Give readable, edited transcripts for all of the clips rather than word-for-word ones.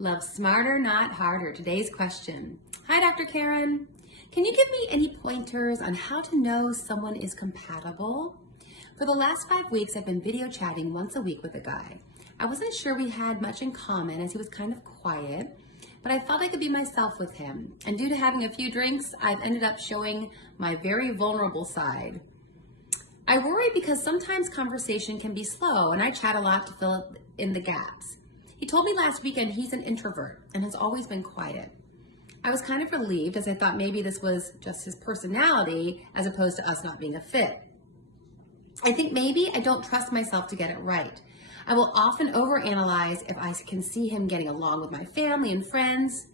Love smarter, not harder. Today's question. Hi, Dr. Karen. Can you give me any pointers on how to know someone is compatible? For the last 5 weeks, I've been video chatting once a week with a guy. I wasn't sure we had much in common as he was kind of quiet, but I felt I could be myself with him. And due to having a few drinks, I've ended up showing my very vulnerable side. I worry because sometimes conversation can be slow and I chat a lot to fill in the gaps. He told me last weekend he's an introvert and has always been quiet. I was kind of relieved as I thought maybe this was just his personality as opposed to us not being a fit. I think maybe I don't trust myself to get it right. I will often overanalyze if I can see him getting along with my family and friends.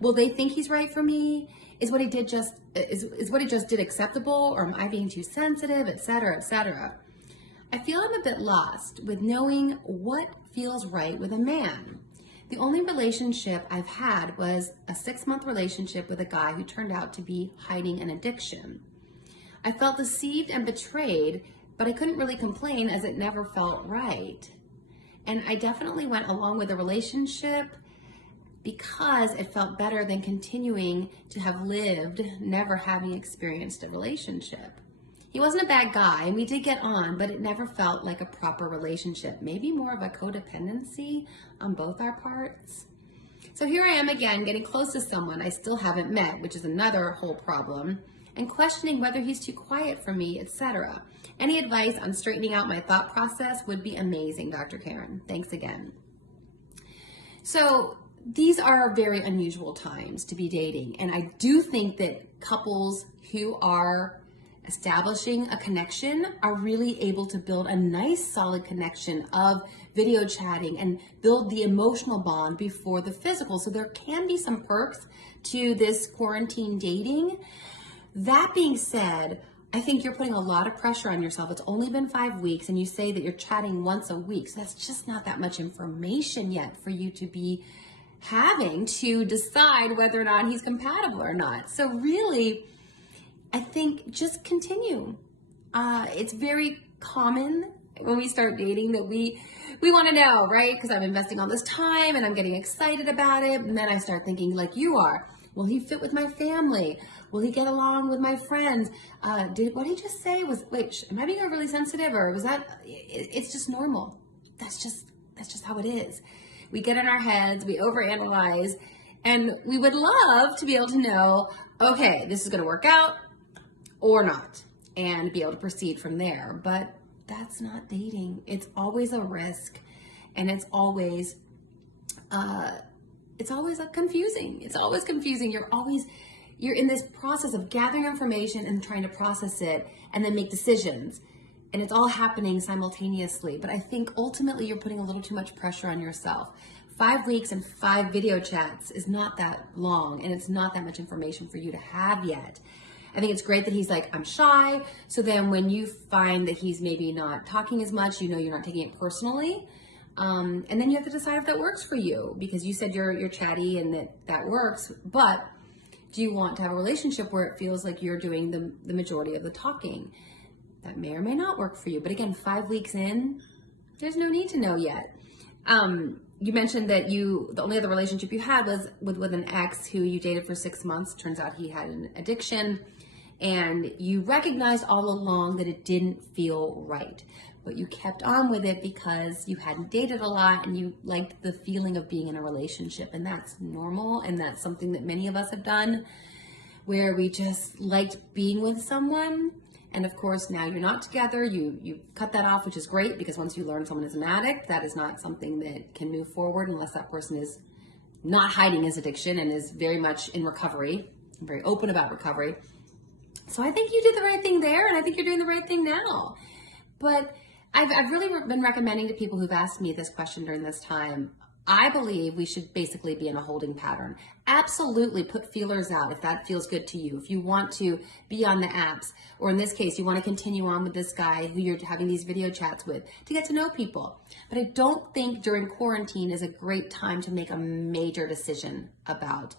Will they think he's right for me? Is what he did just acceptable, or am I being too sensitive, etc., etc.? I feel I'm a bit lost with knowing what feels right with a man. The only relationship I've had was a 6-month relationship with a guy who turned out to be hiding an addiction. I felt deceived and betrayed, but I couldn't really complain as it never felt right. And I definitely went along with the relationship because it felt better than continuing to have lived, never having experienced a relationship. He wasn't a bad guy, and we did get on, but it never felt like a proper relationship. Maybe more of a codependency on both our parts. So here I am again, getting close to someone I still haven't met, which is another whole problem, and questioning whether he's too quiet for me, etc. Any advice on straightening out my thought process would be amazing, Dr. Karen. Thanks again. So these are very unusual times to be dating, and I do think that couples who are establishing a connection are really able to build a nice solid connection of video chatting and build the emotional bond before the physical. So there can be some perks to this quarantine dating. That being said, I think you're putting a lot of pressure on yourself. It's only been 5 weeks and you say that you're chatting once a week. So that's just not that much information yet for you to be having to decide whether or not he's compatible or not. So really, I think just continue. It's very common when we start dating that we want to know, right? Because I'm investing all this time and I'm getting excited about it. And then I start thinking like you are. Will he fit with my family? Will he get along with my friends? What he just say was, wait, am I being overly sensitive, or was that, it's just normal. That's just how it is. We get in our heads, we overanalyze, and we would love to be able to know, okay, this is going to work out or not, and be able to proceed from there. But that's not dating. It's always a risk, and it's always confusing. It's always confusing. You're in this process of gathering information and trying to process it and then make decisions. And it's all happening simultaneously. But I think ultimately you're putting a little too much pressure on yourself. 5 weeks and 5 video chats is not that long, and it's not that much information for you to have yet. I think it's great that he's like, I'm shy. So then when you find that he's maybe not talking as much, you know you're not taking it personally. And then you have to decide if that works for you, because you said you're chatty and that works. But do you want to have a relationship where it feels like you're doing the majority of the talking? That may or may not work for you. But again, 5 weeks in, there's no need to know yet. You mentioned that the only other relationship you had was with an ex who you dated for 6 months. Turns out he had an addiction, and you recognized all along that it didn't feel right. But you kept on with it because you hadn't dated a lot and you liked the feeling of being in a relationship. And that's normal, and that's something that many of us have done, where we just liked being with someone. And of course, now you're not together, you cut that off, which is great, because once you learn someone is an addict, that is not something that can move forward unless that person is not hiding his addiction and is very much in recovery, very open about recovery. So I think you did the right thing there, and I think you're doing the right thing now. But I've really been recommending to people who've asked me this question during this time, I believe we should basically be in a holding pattern. Absolutely put feelers out if that feels good to you. If you want to be on the apps, or in this case, you want to continue on with this guy who you're having these video chats with to get to know people. But I don't think during quarantine is a great time to make a major decision about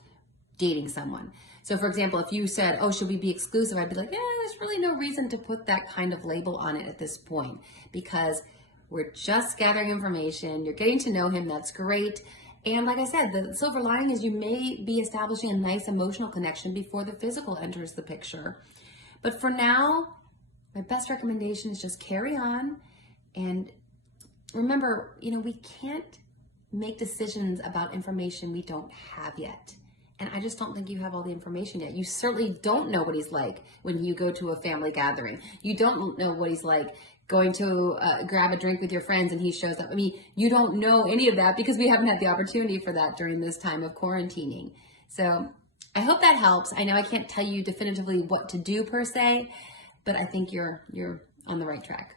dating someone. So for example, if you said, oh, should we be exclusive? I'd be like, yeah, there's really no reason to put that kind of label on it at this point, because we're just gathering information. You're getting to know him. That's great. And like I said, the silver lining is you may be establishing a nice emotional connection before the physical enters the picture. But for now, my best recommendation is just carry on. And remember, we can't make decisions about information we don't have yet. And I just don't think you have all the information yet. You certainly don't know what he's like when you go to a family gathering. You don't know what he's like going to grab a drink with your friends and he shows up. I mean, you don't know any of that because we haven't had the opportunity for that during this time of quarantining. So I hope that helps. I know I can't tell you definitively what to do per se, but I think you're on the right track.